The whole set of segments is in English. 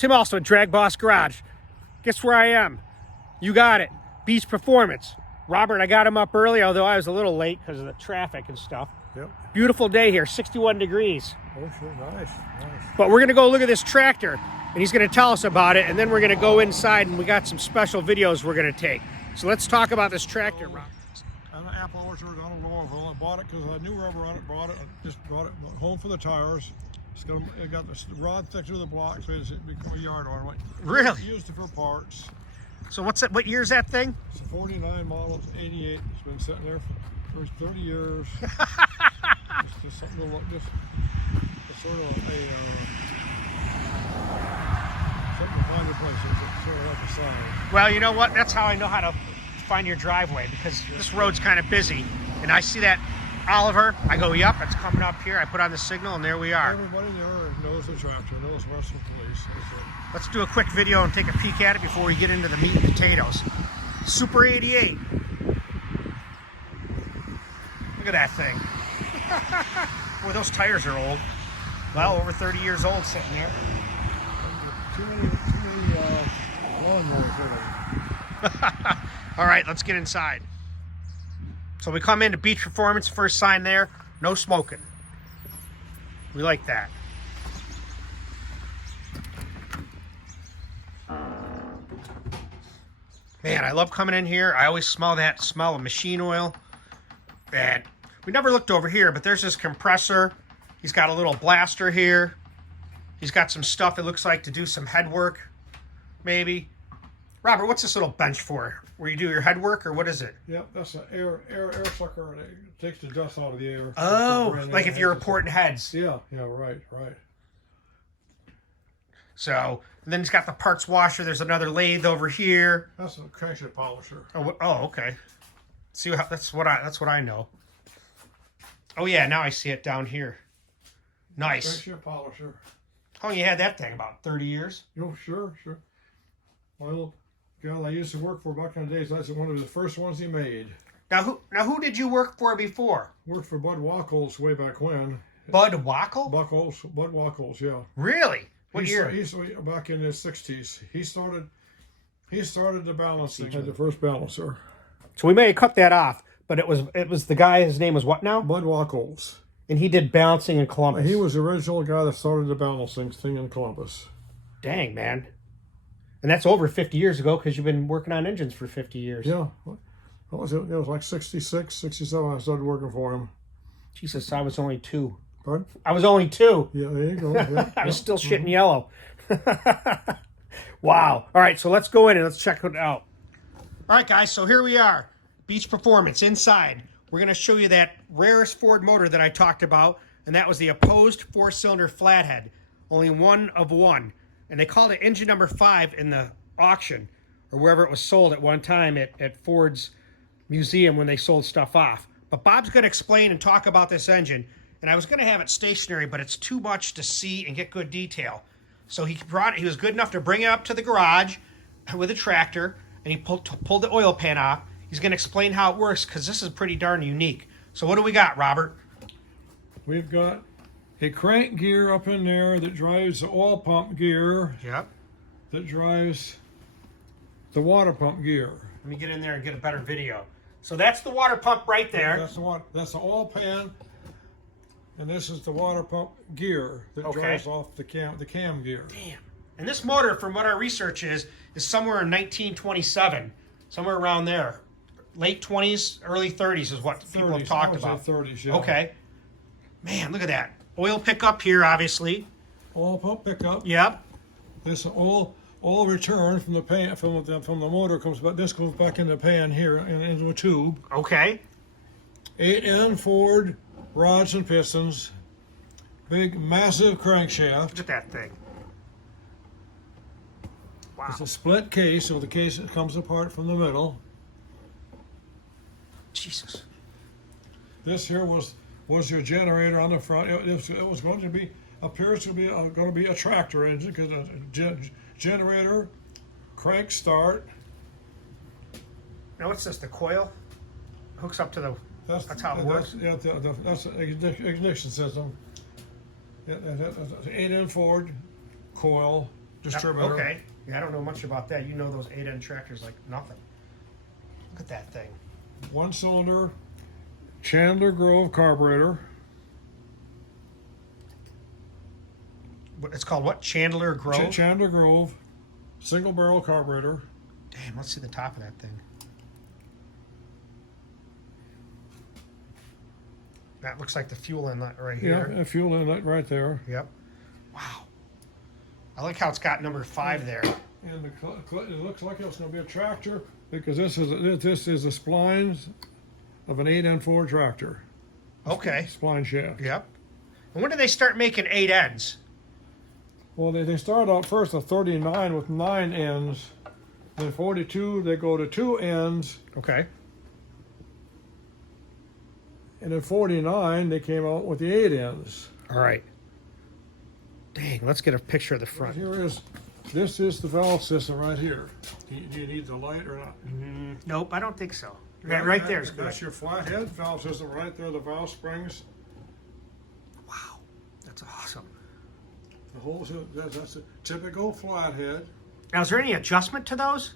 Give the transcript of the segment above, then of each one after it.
Tim also at DragBoss Garage. Guess where I am? You got it. Beast Performance. Robert, I got him up early, although I was a little late because of the traffic and stuff. Yep. Beautiful day here, 61 degrees. Oh, sure, nice. But we're gonna go look at this tractor, and he's gonna tell us about it, and then we're gonna go inside, and we got some special videos we're gonna take. So let's talk about this tractor, Robert. I'm an apple orchard on Louisville. I bought it because I knew rubber on it. I just brought it home for the tires. It got the rod thick to the block, so it's become a yard ornament. Really? Used it for parts. So what's that? What year's that thing? It's a 49 model, 88. It's been sitting there for 30 years. It's just something to look, just sort of something to find a place. It's sort of like a sign. Well, you know what? That's how I know how to find your driveway, because this road's kind of busy, and I see that Oliver. I go, yep, it's coming up here. I put on the signal, and there we are. Everybody there knows the tractor, knows Western Police. Let's do a quick video and take a peek at it before we get into the meat and potatoes. Super 88. Look at that thing. Boy, those tires are old. Well, over 30 years old sitting there. Too many lawnmowers in it. All right, let's get inside. So we come into Beach Performance, first sign there, no smoking. We like that. Man, I love coming in here. I always smell that smell of machine oil. And we never looked over here, but there's this compressor. He's got a little blaster here. He's got some stuff, it looks like, to do some head work, maybe. Robert, what's this little bench for? Where you do your head work, or what is it? Yep, that's an air sucker. It takes the dust out of the air. Oh, like if you're reporting heads. Yeah, right. So, and then it's got the parts washer. There's another lathe over here. That's a crankshaft polisher. Oh, okay. See how that's what I know. Oh yeah, now I see it down here. Nice. Crankshaft polisher. How long you had that thing? About 30 years? Oh, sure. Well, girl I used to work for back in the days, that's one of the first ones he made. Now who did you work for before? Worked for Bud Wackles way back when. Bud Wackle? Bud Wackles, yeah. Really? What year? He's back in his 60s. He started the balancing. He had the first balancer. So we may have cut that off, but it was the guy. His name was what now? Bud Wackles. And he did balancing in Columbus. He was the original guy that started the balancing thing in Columbus. Dang, man. And that's over 50 years ago, because you've been working on engines for 50 years. Yeah. What was it? It was like 66, 67 I started working for him. Jesus, I was only 2. Pardon? I was only 2. Yeah, there you go. Yeah, I was still shitting yellow. Wow. All right, so let's go in and let's check it out. All right, guys, so here we are. Beach Performance inside. We're going to show you that rarest Ford motor that I talked about, and that was the opposed 4-cylinder Flathead. Only one of one. And they called it engine number 5 in the auction, or wherever it was sold at one time at Ford's museum when they sold stuff off. But Bob's going to explain and talk about this engine, and I was going to have it stationary, but it's too much to see and get good detail. So he was good enough to bring it up to the garage with a tractor, and he pulled the oil pan off. He's going to explain how it works, because this is pretty darn unique. So what do we got, Robert? We've got a crank gear up in there that drives the oil pump gear. Yep. That drives the water pump gear. Let me get in there and get a better video. So that's the water pump right there. That's the oil pan, and this is the water pump gear that drives off the cam gear. Damn. And this motor, from what our research is somewhere in 1927, somewhere around there. Late 20s, early 30s is what people have talked about. 30s, yeah. Okay. Man, look at that. Oil pickup here, obviously. Oil pump pickup. Yep. This oil return from the pan from the motor comes back. This goes back in the pan here and into a tube. Okay. 8N Ford rods and pistons. Big, massive crankshaft. Look at that thing. Wow. It's a split case, so the case comes apart from the middle. Jesus. This here was your generator on the front. It was going to be appears to be going to be a tractor engine, because a generator, crank start. Now what's this? The coil hooks up to the. That's how it works. That's the ignition system. Yeah, that's an 8N Ford coil. distributor. Okay. Yeah, I don't know much about that. You know those 8-end tractors like nothing. Look at that thing. 1-cylinder Chandler Grove carburetor. It's called what? Chandler Grove? Chandler Grove single barrel carburetor. Damn, let's see the top of that thing. That looks like the fuel inlet right here. Yeah, a fuel inlet right there. Yep. Wow. I like how it's got number 5 there. And it looks like it's going to be a tractor because this is the splines of an 8-end Ford tractor. Okay. Spline shaft. Yep. And when did they start making 8 ends? Well, they started out first at 39 with 9 ends. Then 42, they go to 2 ends. Okay. And in 49, they came out with the 8 ends. All right. Dang, let's get a picture of the front. This is the valve system right here. Do you need the light or not? Nope, I don't think so. Right there is good. That's your flathead valve system right there, the valve springs. Wow, that's awesome. The whole, that's a typical flathead. Now, is there any adjustment to those?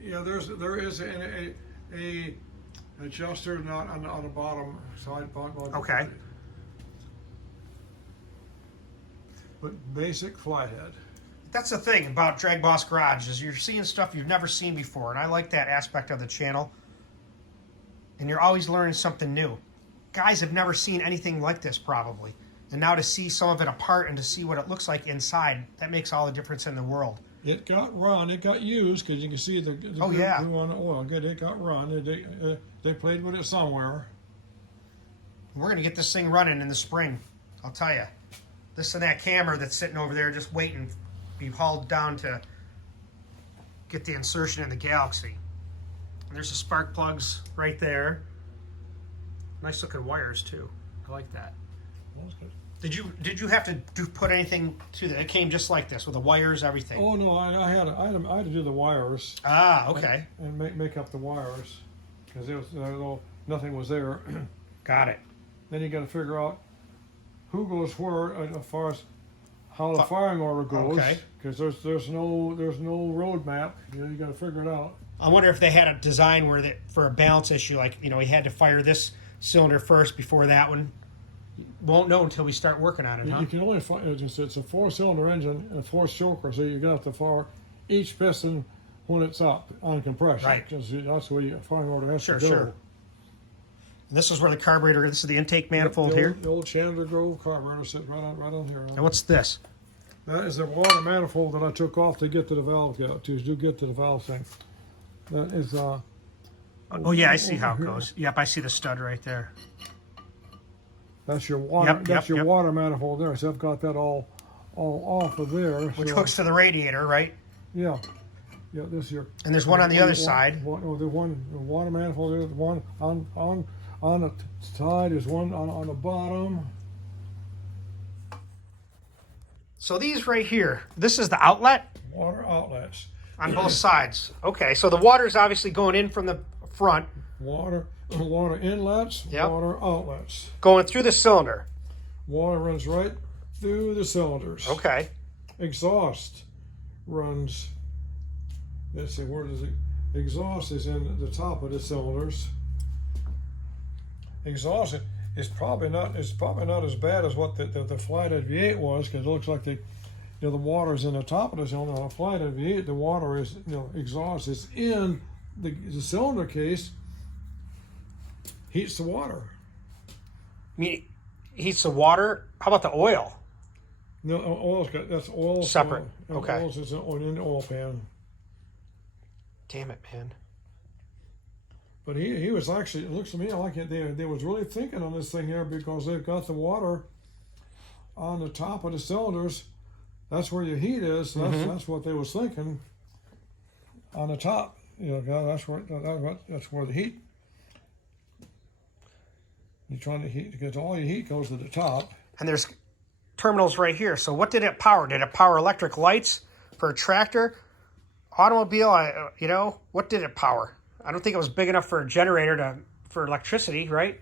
Yeah, there is a adjuster not on the bottom side. Okay. But basic flathead. That's the thing about DragBoss Garage is you're seeing stuff you've never seen before, and I like that aspect of the channel. And you're always learning something new. Guys have never seen anything like this probably, and now to see some of it apart and to see what it looks like inside, that makes all the difference in the world. It got run. It got used because you can see the oh yeah, glue on the oil. Good, it got run. They played with it somewhere. We're gonna get this thing running in the spring. I'll tell you. This and that camera that's sitting over there just waiting to be hauled down to get the insertion in the Galaxy. And there's the spark plugs right there. Nice looking wires too. I like that. Well, that's good. Did you have to put anything to that? It came just like this with the wires, everything. Oh no, I had to do the wires. Ah, okay. And make up the wires because nothing was there. Got it. Then you got to figure out who goes where as far as how the firing order goes. Okay. Because there's no road map. You got to figure it out. I wonder if they had a design where for a balance issue, like he had to fire this cylinder first before that one. Won't know until we start working on it, huh? You can only fire. It's a 4-cylinder engine and a 4-stroker, so you got to fire each piston when it's up on compression. Right. Because that's the way your firing order has to go. Sure. And this is where the carburetor. This is the intake manifold here. The old Chandler Grove carburetor sits right on here. And what's this? That is the water manifold that I took off to get to the valve get to the valve thing. That is oh yeah, I see how it goes. Yep, I see the stud right there. That's your water. Yep, your water manifold there. So I've got that all off of there. Which hooks to the radiator, right? Yeah. This here. And there's one on the other side. The water manifold there. The one on the side is one on the bottom. So these right here, this is the outlet? Water outlets. On both sides. Okay, so the water is obviously going in from the front. Water inlets, water outlets. Going through the cylinder. Water runs right through the cylinders. Okay. Exhaust runs, let's see, where does it? Exhaust is in the top of the cylinders. Exhaust is probably not as bad as what the Flathead V8 was, because it looks like the water is in the top of the cylinder. On a Flathead V8, the water is exhaust is in the cylinder case. Heats the water. I mean, heats the water. How about the oil? No, that's oil. Separate. Okay. Oil is in the oil pan. Damn it, man. But he was actually, it looks to me like they was really thinking on this thing here, because they've got the water on the top of the cylinders. That's where your heat is. So that's what they was thinking. On the top, that's where the heat. You're trying to heat, because all your heat goes to the top. And there's terminals right here. So what did it power? Did it power electric lights for a tractor, automobile? What did it power? I don't think it was big enough for a generator for electricity, right?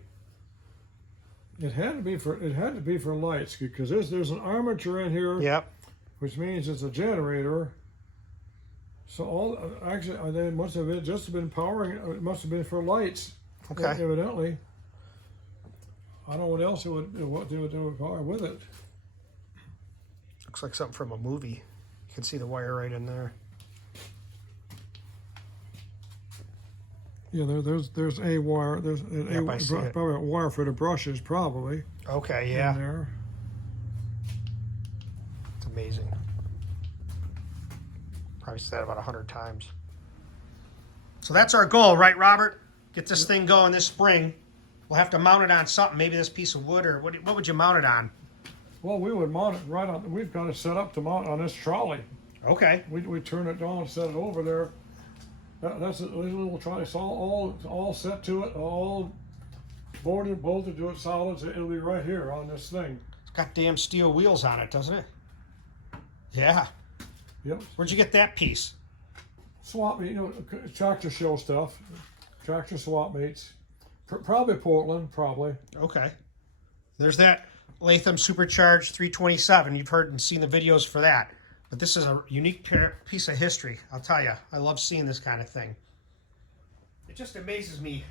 It had to be for lights, because there's an armature in here. Yep. which means it's a generator. So all actually they must have been powering. It must have been for lights. Okay. Evidently. I don't know what else they would power with it. Looks like something from a movie. You can see the wire right in there. Yeah, there's a wire. There's probably a wire for the brushes, probably. Okay, yeah. In there. It's amazing. Probably said that about 100 times. So that's our goal, right, Robert? Get this thing going this spring. We'll have to mount it on something, maybe this piece of wood, or what would you mount it on? Well, we would mount it right on. We've got it set up to mount on this trolley. Okay. We turn it down, set it over there. That's a little trolley. It's all set to it, all bolted to it solid. So it'll be right here on this thing. It's got damn steel wheels on it, doesn't it? Yeah. Yep. Where'd you get that piece? Swap meet, tractor show stuff, tractor swap meets. Probably Portland, probably. Okay. There's that Latham Supercharged 327. You've heard and seen the videos for that. But this is a unique piece of history, I'll tell you. I love seeing this kind of thing. It just amazes me.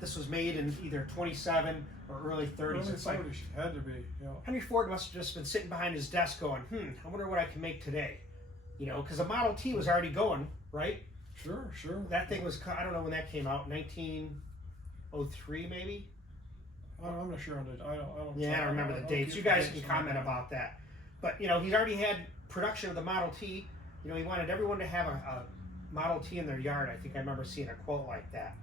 This was made in either 27 or early 30s. Early It's like, 30s, had to be, yeah. Henry Ford must have just been sitting behind his desk going, I wonder what I can make today. You know, because the Model T was already going, right? Sure. That thing was, I don't know when that came out, 1903 maybe? I'm not sure on the. I don't. Yeah, I don't remember the dates. You guys can comment about that. But he's already had production of the Model T. He wanted everyone to have a Model T in their yard. I think I remember seeing a quote like that.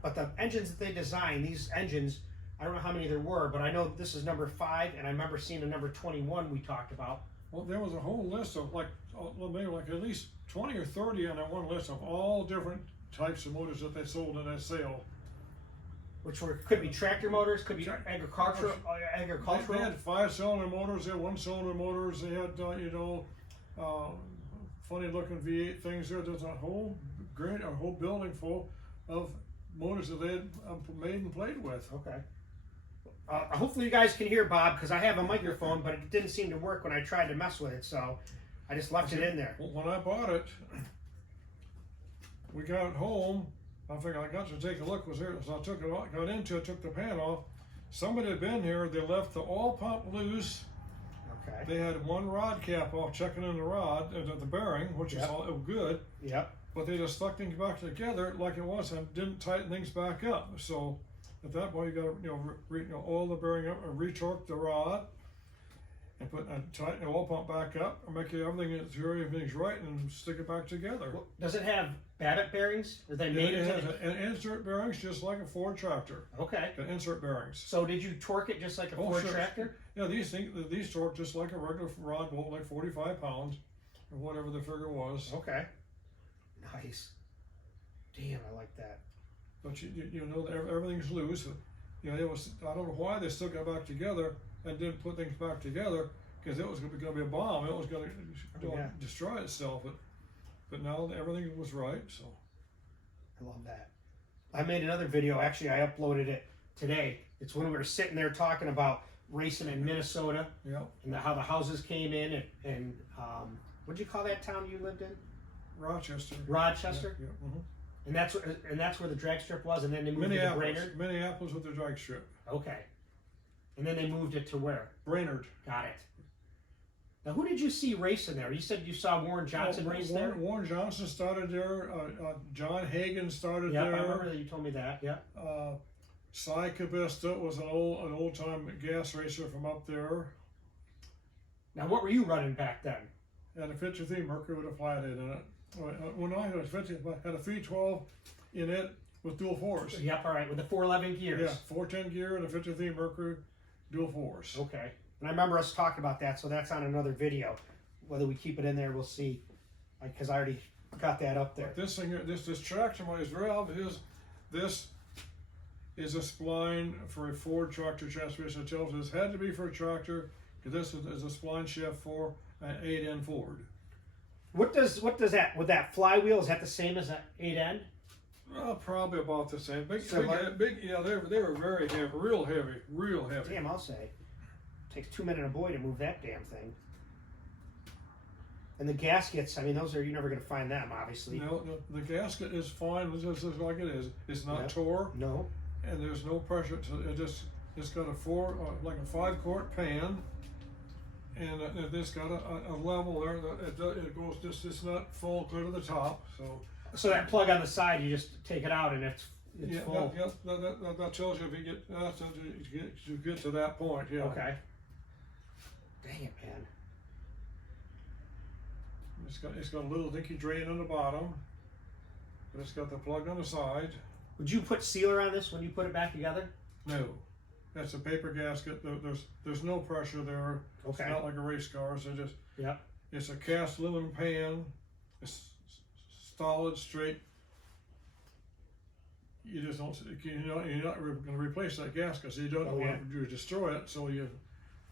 But the engines that they designed, these engines, I don't know how many there were, but I know this is number 5, and I remember seeing a number 21 we talked about. Well, there was a whole list of maybe at least 20 or 30 on that one list of all different types of motors that they sold in that sale. Which could be tractor motors, could be agricultural. They had 5-cylinder motors, they had 1-cylinder motors, they had funny looking V8 things there. There's a whole building full of motors that they had made and played with. Okay. Hopefully you guys can hear Bob, because I have a microphone, but it didn't seem to work when I tried to mess with it, so I just left it in there. When I bought it, we got it home. I figured I got to take a look. Was there? So I took it, got into it, took the pan off. Somebody had been here. They left the oil pump loose. Okay. They had one rod cap off, checking in the rod, the bearing, which is all good. Yep. But they just stuck things back together like it was and didn't tighten things back up. So at that point, you got to oil the bearing up and retorque the rod, and tighten the oil pump back up, and make sure everything's right, and stick it back together. Well, does it have Babbitt bearings? Are they made it has an insert bearings just like a Ford tractor. Okay. Got insert bearings. So did you torque it just like a Ford tractor? Yeah, these torque just like a regular rod bolt, like 45 pounds, or whatever the figure was. Okay. Nice. Damn, I like that. But everything's loose. It was, I don't know why they still got back together and didn't put things back together, because it was going to be a bomb. It was going to destroy itself. But now everything was right. So I love that. I made another video. Actually, I uploaded it today. It's when we were sitting there talking about racing in Minnesota. Yeah. And how the houses came in, and what'd you call that town you lived in? Rochester. Rochester. Yeah. Mm-hmm. And that's where the drag strip was, and then they moved it to Brainerd. Minneapolis with the drag strip. Okay. And then they moved it to where? Brainerd. Got it. Now, who did you see racing there? You said you saw Warren Johnson race there? Warren Johnson started there. John Hagan started there. Yeah, I remember that you told me that. Yeah. Cy Cabista was an old time gas racer from up there. Now, what were you running back then? Had a 53 Mercury with a Flathead in it. When I had a 312 in it with dual force. Yep, all right, with the 411 gears. Yeah, 410 gear and a 53 Mercury dual force. Okay. And I remember us talking about that, so that's on another video. Whether we keep it in there, we'll see. Because I already got that up there. But this thing here, this tractor is very obvious. This is a spline for a Ford tractor transmission. It tells us this had to be for a tractor, because this is a spline shift for an 8N Ford. What does that, with that flywheel, is that the same as an 8N? Probably about the same. Big, yeah, they were very heavy, real heavy. Damn, I'll say. Takes 2 men and a boy to move that damn thing. And the gaskets, I mean, those are, you're never going to find them, obviously. No, the gasket is fine, just like it is. It's not tore. No. And there's no pressure. It's got a like a 5-quart pan, and it's got a level there that it goes it's not full clear to the top. So that plug on the side, you just take it out and it's full. That tells you if you get to that point. Yeah. Okay. Dang it, man. It's got a little dinky drain on the bottom, but it's got the plug on the side. Would you put sealer on this when you put it back together? No, that's a paper gasket. There's no pressure there. Okay. It's not like a race car. So it's a cast aluminum pan. It's solid, straight. You just don't. You're not going to replace that gasket. So you don't want to destroy it. So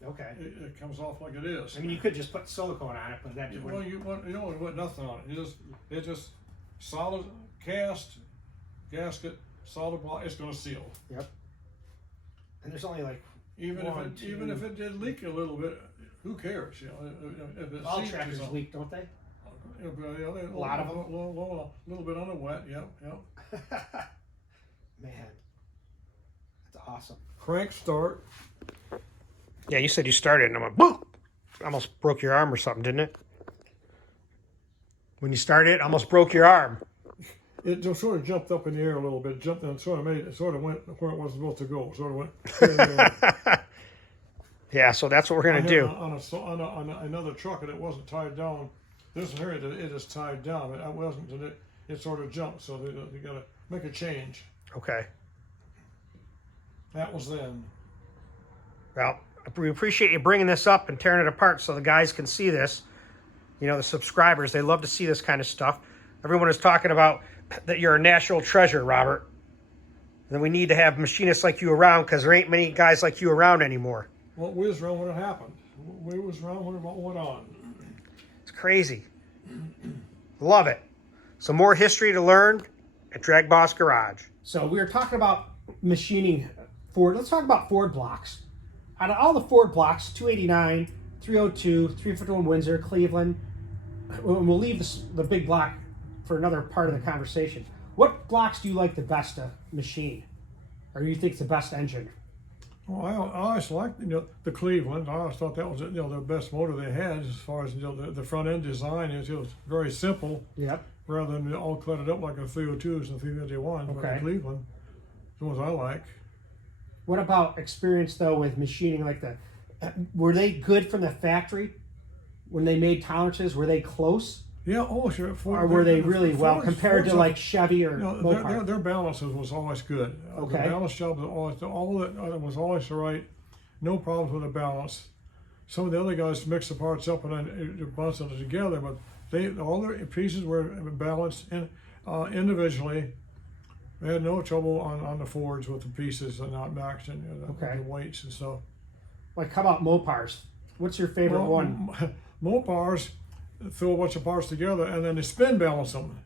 Okay. It comes off like it is. I mean, you could just put silicone on it, but that you don't put nothing on it. It's just solid cast gasket, solid block. It's going to seal. Yep. And there's only like even if it did leak a little bit, who cares? If all tractors leak, don't they? A lot of them. A little bit on the wet. Yep. Man, that's awesome. Crank start. Yeah, you said you started, and I went, boom! Almost broke your arm or something, didn't it? When you started, it almost broke your arm. It just sort of jumped up in the air a little bit, jumped and sort of went where it wasn't supposed to go. Sort of went. Yeah, so that's what we're gonna do. On another truck, and it wasn't tied down. This one here, it is tied down. It wasn't. It sort of jumped, so they got to make a change. Okay. That was then. Well, we appreciate you bringing this up and tearing it apart so the guys can see this. You know, the subscribers, they love to see this kind of stuff. Everyone is talking about that you're a national treasure, Robert. And we need to have machinists like you around because there ain't many guys like you around anymore. Well, we was around when it happened. We was around when it went on. It's crazy. Love it. Some more history to learn at DragBoss Garage. So we were talking about machining Ford. Let's talk about Ford blocks. Out of all the Ford blocks, 289, 302, 351 Windsor, Cleveland, we'll leave the big block for another part of the conversation. What blocks do you like the best to machine? Or you think it's the best engine? Well, I always liked the Cleveland. I always thought that was the best motor they had as far as the front end design is. It was very simple. Yep. rather than all cluttered up like a 302s and 351. Okay. But in Cleveland, the ones I like. What about experience though with machining? Like were they good from the factory when they made tolerances? Were they close? Yeah, oh sure. Or were they really well compared to like Chevy or Mopar? Their balances was always good. Okay. The balance job was always was always right. No problems with the balance. Some of the other guys mix the parts up and then bunch them together, but all their pieces were balanced individually. They had no trouble on the Fords with the pieces and not matching the weights and stuff. Like how about Mopars? What's your favorite one? Mopars throw a bunch of parts together and then they spin balance them.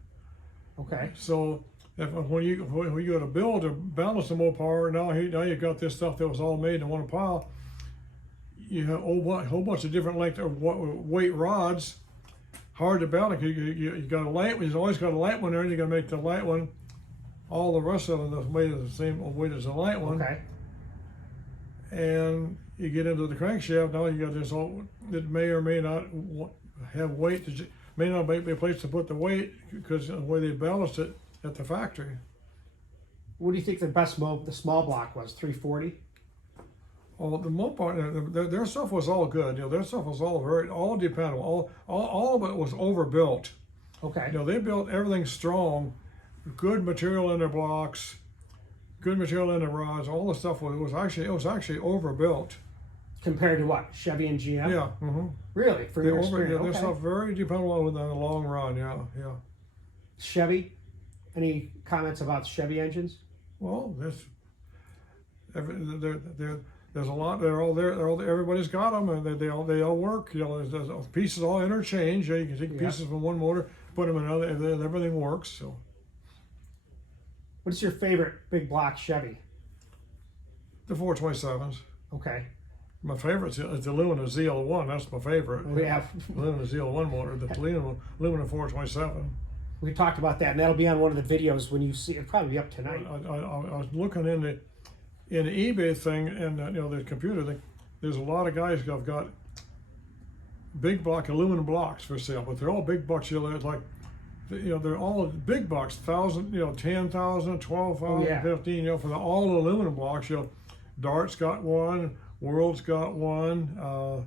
Okay. So when you go to build or balance the Mopar, now you got this stuff that was all made in one pile. You have a whole bunch of different length of weight rods. Hard to balance. You got a light one. You've always got a light one there, and you got to make the light one. All the rest of them the same weight as the light one. Okay. And you get into the crankshaft. Now you got this that may or may not have weight. May not be a place to put the weight because of the way they balanced it at the factory. What do you think the small block was? 340. Oh, the Mopar, their stuff was all good. Their stuff was all dependable. All of it was overbuilt. Okay. They built everything strong, good material in their blocks, good material in the rods. All the stuff was actually overbuilt. Compared to what? Chevy and GM? Yeah. Mm-hmm. Really? For your experience? Their stuff very dependable in the long run. Yeah. Chevy? Any comments about Chevy engines? Well, there's a lot. They're all there. Everybody's got them, and they all work. There's pieces all interchange. You can take pieces from one motor, put them in another, and everything works. So, what's your favorite big block Chevy? The 427s. Okay. My favorite is the Lumina ZL1. That's my favorite. We have Lumina ZL1 motor, the Lumina 427. we talked about that, and that'll be on one of the videos when you see it. Probably be up tonight. I was looking in the eBay thing and the computer thing. There's a lot of guys who have got big block aluminum blocks for sale, but they're all big bucks. Like they're all big bucks, 1,000, 10,000, 12,000, 15. For the all aluminum blocks. Dart's got one, World's got one.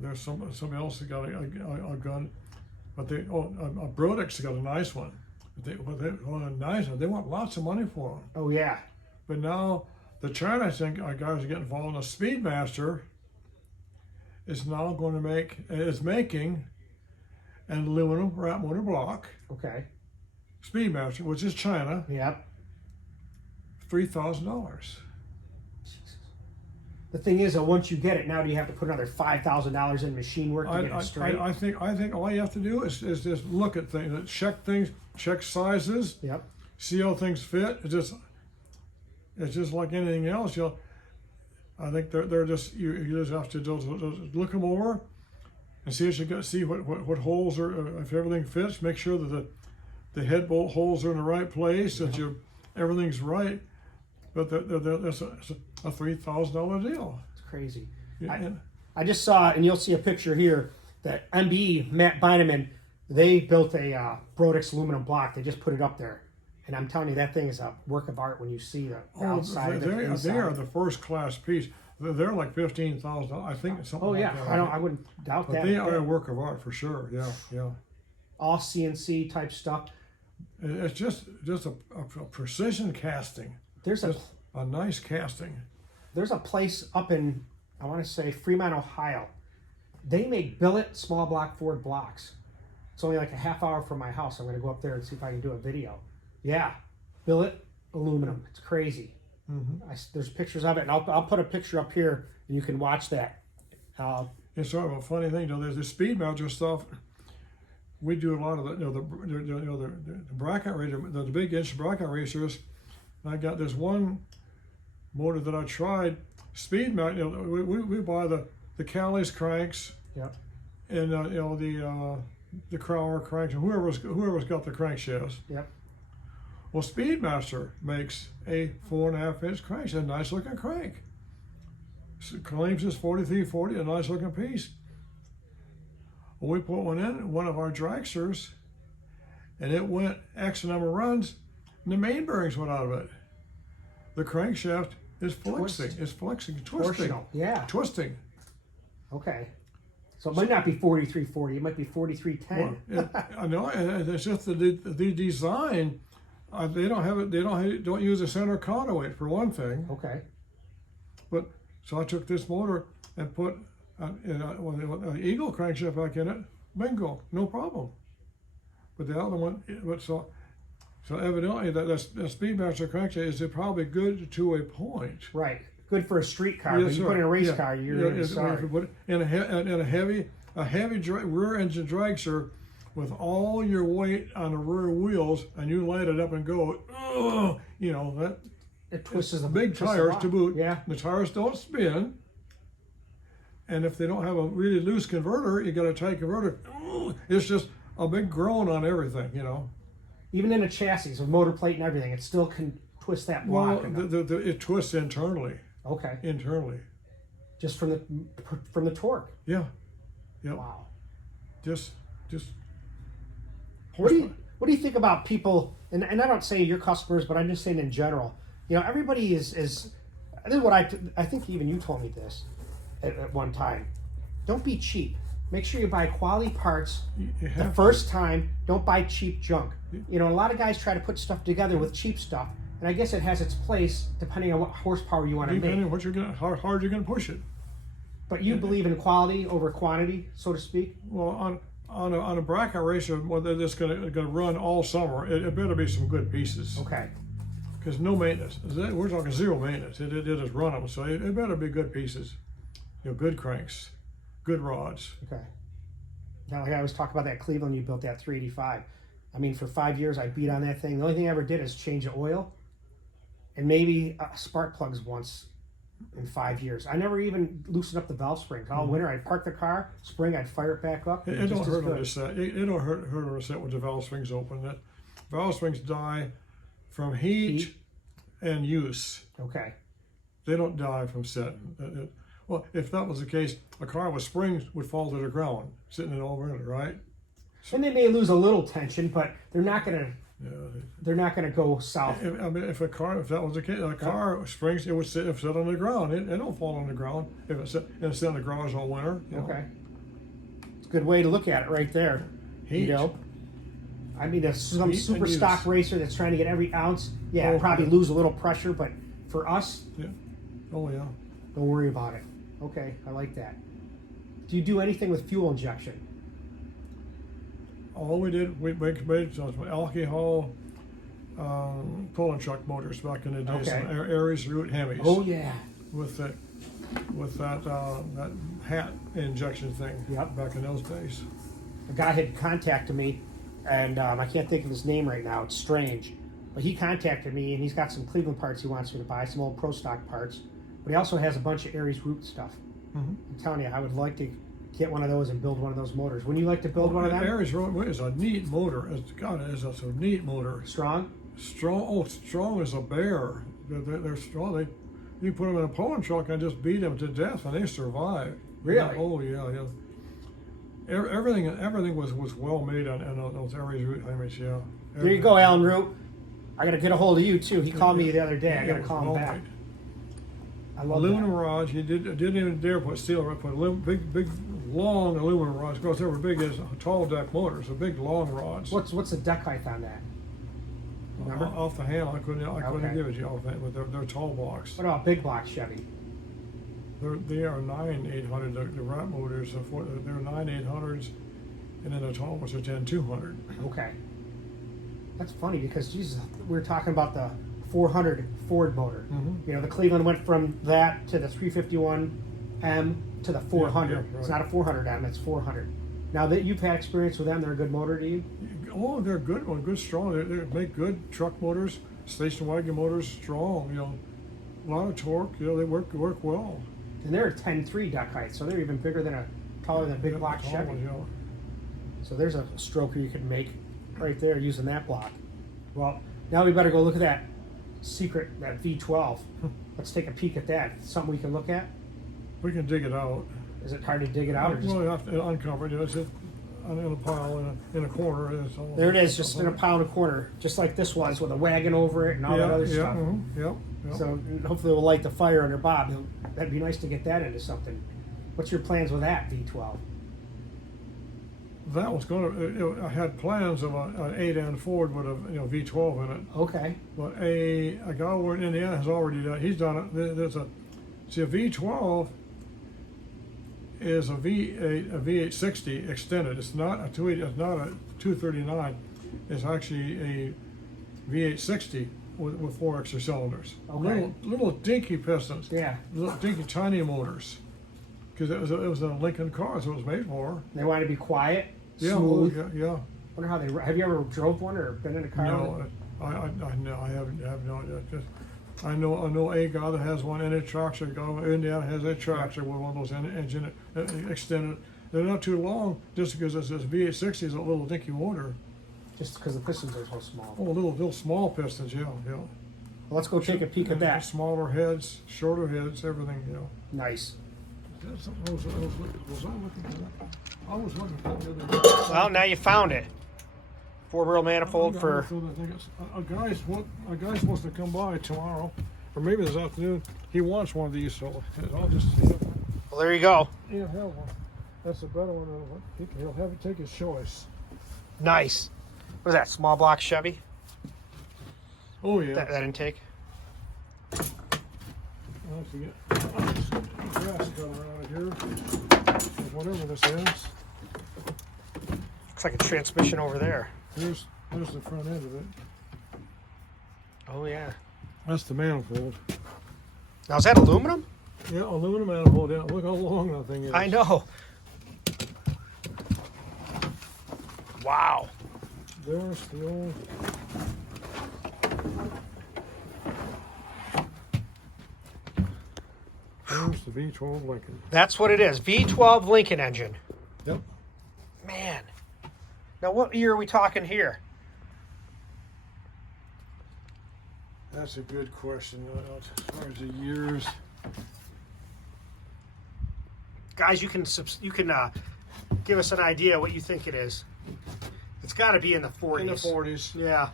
There's somebody else that got a gun, but Brodix got a nice one. They want a nice one. They want lots of money for them. Oh yeah. But now the China guys are getting involved. The Speedmaster is now going to making an aluminum wrap motor block. Okay. Speedmaster, which is China. Yep. $3,000. The thing is, once you get it, now do you have to put another $5,000 in machine work to get it straight? I think all you have to do is just look at things, check sizes. Yep. See how things fit. It's just like anything else. I think they're just you just have to just look them over and see what holes are, if everything fits. Make sure that the head bolt holes are in the right place, that everything's right. But that's a $3,000 deal. It's crazy. Yeah. I just saw, and you'll see a picture here, that MBE, Matt Beineman, they built a Brodix aluminum block. They just put it up there. And I'm telling you, that thing is a work of art when you see the outside. They are the first class piece. They're like $15,000. I think something. Oh yeah, like that. I wouldn't doubt that. But they are a work of art for sure. Yeah. All CNC type stuff. It's just a precision casting. There's a nice casting. There's a place up in, I want to say, Fremont, Ohio. They make billet small block Ford blocks. It's only like a half hour from my house. I'm going to go up there and see if I can do a video. Yeah, billet aluminum. It's crazy. Mm-hmm. There's pictures of it, and I'll put a picture up here, and you can watch that. It's sort of a funny thing, there's the Speedmaster stuff. We do a lot of the bracket racer, the big inch bracket racers. And I got this one motor that I tried. Speedmaster. We buy the Callie's cranks. Yep. And the Crowler cranks, and whoever's got the crankshafts. Yep. Well, Speedmaster makes a 4.5-inch crank. It's a nice looking crank. It claims it's 4340, a nice looking piece. Well, we put one in one of our dragsters, and it went X number of runs, and the main bearings went out of it. The crankshaft is flexing. It's flexing, twisting. Torsional. Yeah. Twisting. Okay. So it might not be 4340. It might be 4310. I know. It's just the design. They don't have it. They don't use a center counterweight for one thing. Okay. But so I took this motor and put an Eagle crankshaft back in it. Bingo, no problem. But the other one, so evidently that Speedmaster crankshaft is probably good to a point. Right. Good for a street car. Yes, but you put in a race car, you're really sorry. If you put it in a heavy rear engine dragster with all your weight on the rear wheels, and you light it up and go, that it twists the big tires to boot. Yeah. The tires don't spin, and if they don't have a really loose converter, you got a tight converter. It's just a big groan on everything, Even in a chassis, with motor plate and everything, it still can twist that block. Well, it twists internally. Okay. Internally. Just from the torque. Yeah. Yep. Wow. Just. What do you think about people? And I don't say your customers, but I'm just saying in general. Everybody is. This is what I think even you told me this at one time. Don't be cheap. Make sure you buy quality parts the first time. Don't buy cheap junk. A lot of guys try to put stuff together with cheap stuff, and I guess it has its place depending on what horsepower you want to make. Depending on how hard you're going to push it. But you believe in quality over quantity, so to speak. Well, on a bracket racer, that's going to run all summer, it better be some good pieces. Okay. Because no maintenance. We're talking zero maintenance. It just run them, so it better be good pieces. Good cranks, good rods. Okay. Now, like I was talking about that Cleveland, you built that 385. I mean, for 5 years, I beat on that thing. The only thing I ever did is change the oil and maybe spark plugs once in 5 years. I never even loosened up the valve springs. All winter, I'd park the car, spring, I'd fire it back up. It don't hurt on the set. It don't hurt on the set with the valve springs open. That valve springs die from heat and use. Okay. They don't die from setting. Well, if that was the case, a car with springs would fall to the ground, sitting in all winter, right? And they may lose a little tension, but they're not gonna. Yeah. They're not gonna go south. I mean, if that was the case, a car springs, it would sit on the ground. It don't fall on the ground if it's sit in the garage all winter. You know? Okay. It's a good way to look at it, right there. Heat. You know. I mean, if some Heat super and stock use. racer that's trying to get every ounce, yeah, Oh, probably yeah. lose a little pressure, but for us, Yeah. Oh yeah. don't worry about it. Okay, I like that. Do you do anything with fuel injection? All we did, we made some alcohol pulling truck motors back in the day. Okay. Some Aries Root Hemis. Oh yeah. With that that hat injection thing. Yep. Back in those days. A guy had contacted me, and I can't think of his name right now. It's strange, but he contacted me, and he's got some Cleveland parts he wants me to buy, some old pro stock parts. But he also has a bunch of Aries Root stuff. Mm-hmm. I'm telling you, I would like to get one of those and build one of those motors. Wouldn't you like to build one of them? Aries Root is a neat motor. God, it is a neat motor. Strong? Strong. Oh, strong as a bear. They're strong. You put them in a pulling truck and just beat them to death, and they survive. Really? Yeah, oh yeah. Everything was well made on those Aries Root Hemis. Yeah. There you go, Alan Root. I got to get a hold of you too. He called me the other day. I got to call him back. I love Aluminum that. rods. You didn't even dare put steel. Put big, long aluminum rods. Because they were big as tall deck motors. The big long rods. What's the deck height on that? Remember? Off the hand, I couldn't Okay. give it you off that. But they're tall blocks. What about big block Chevy? They are 9/800. The rat motors. They're 9/800s, and then the tall ones are 10/200. Okay. That's funny because Jesus, we were talking about the 400 Ford motor. Mm-hmm. You know, the Cleveland went from that to the 351M to the 400. Yeah, right. It's not a 400M, it's 400. Now that you've had experience with them, they're a good motor to you? Oh, they're good. Good, strong. They make good truck motors, station wagon motors, strong. You know, a lot of torque. You know, they work well. And they're a 10.3 deck height, so they're even bigger than taller than a big block Tall Chevy. ones, yeah. So there's a stroker you could make right there using that block. Well, now we better go look at that that V12. Let's take a peek at that. Something we can look at? We can dig it out. Is it hard to dig it out? Or just... Well, you have to uncover it. You know, it's in a pile in a corner. It's all, There it is, just in a pile in a corner, just like this was with a wagon over it and all that other stuff. Yep. So hopefully we'll light the fire under Bob. That'd be nice to get that into something. What's your plans with that V12? That was going to. I had plans of an 8N Ford with a V12 in it. Okay. But a guy over in Indiana has already done. He's done it. There's a V12 is a V860 extended. It's not a 239. It's actually a V860 with 4 extra cylinders. Okay. Little dinky pistons. Yeah. Little dinky tiny motors. Because it was a Lincoln car, so it was made for. They want to be quiet, Yeah. smooth. Yeah. Wonder how they. Have you ever drove one or been in a car? No, I haven't. I have no idea. I know a guy that has one in a tractor. Indiana has a tractor with one of those engine extended. They're not too long, just because this V860 is a little dinky motor. Just because the pistons are so small. Oh, little small pistons, yeah. Well, let's go take a peek at that. Smaller heads, shorter heads, everything, Nice. Was I looking for that? I was looking for the other day. Well, now you found it. 4-barrel manifold for. A guy's supposed to come by tomorrow, or maybe this afternoon. He wants one of these, so I'll just see it. Well, there you go. He'll have one. That's a better one. He'll have to take his choice. Nice. What is that? Small block Chevy? Oh yeah. That intake? I'll have to get grass cutter out of here. Whatever this is. Looks like a transmission over there. There's the front end of it. Oh yeah. That's the manifold. Now is that aluminum? Yeah, aluminum manifold. Yeah, look how long that thing is. I know. Wow. There's the old. There's the V12 Lincoln. That's what it is. V12 Lincoln engine. Yep. Man. Now, what year are we talking here? That's a good question. As far as the years, Guys, you can give us an idea what you think it is. It's got to be in the 40s. in the 40s, Yeah.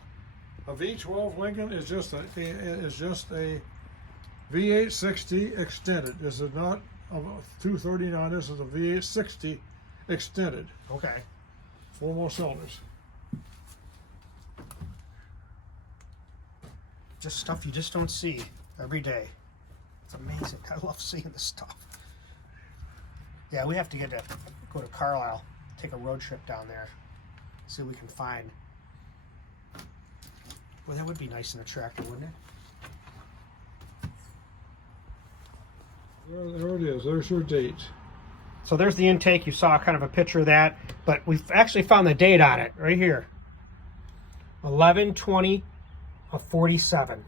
a V12 Lincoln is just a V8 60 extended. This is not a 239. This is a V8 60 extended. Okay. 4 more cylinders. Just stuff you just don't see every day. It's amazing. I love seeing this stuff. Yeah, we have to go to Carlisle, take a road trip down there, see what we can find. Well, that would be nice in a tractor, wouldn't it? There it is. There's your date. So there's the intake. You saw kind of a picture of that, but we've actually found the date on it right here. 11/20 of 47.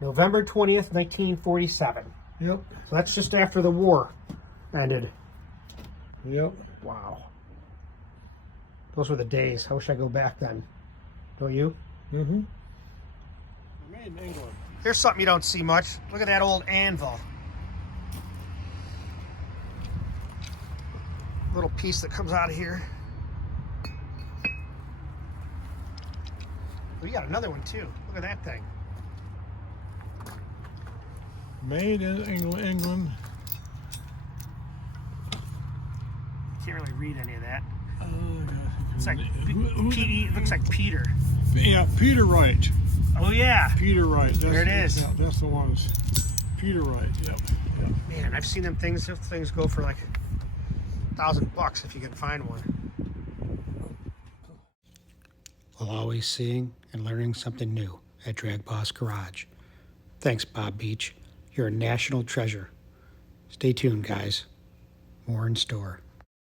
November 20th, 1947. Yep. So that's just after the war ended. Yep. Wow. Those were the days. I wish I could go back then. Don't you? Mm-hmm. Made in England. Here's something you don't see much. Look at that old anvil. Little piece that comes out of here. We got another one too. Look at that thing. Made in England. Can't really read any of that. God. It's like it looks like Peter. Yeah, Peter Wright. Oh yeah. Peter Wright. There it is. Yeah, that's the ones. Peter Wright. Yep. Man, I've seen them things. Those things go for like $1,000 if you can find one. Well, always seeing and learning something new at DragBoss Garage. Thanks, Bob Beach. You're a national treasure. Stay tuned, guys. More in store.